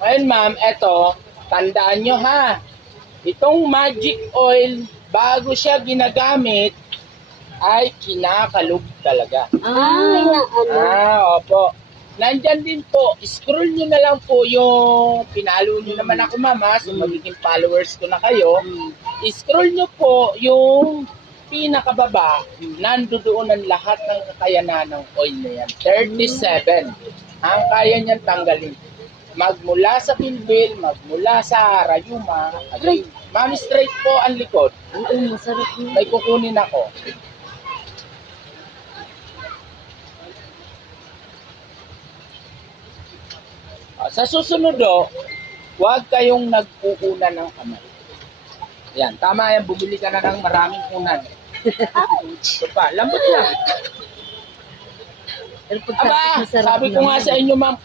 Ngayon ma'am, eto, tandaan nyo ha. Itong magic oil, bago siya ginagamit, ay kinakalog talaga. Opo. Nandyan din po, scroll nyo na lang po yung, pinalo nyo naman ako mama, so magiging followers ko na kayo. Scroll nyo po yung pinakababa, nandoon ang lahat ng kakayanan ng oil na yan. 37. Ang kaya niyan tanggalin. Magmula sa bilbil, magmula sa rayuma, again. Ma'am, straight po ang likod. Masarap yun. May kukunin ako. Sa susunod huwag kayong nagkukunan ng kamay. Yan, tama yan, bumili ka na ng maraming kunan. Ito pa, lambot lang. Pero pag Aba, masarap sabi ko nga naman. sa inyo ma'am,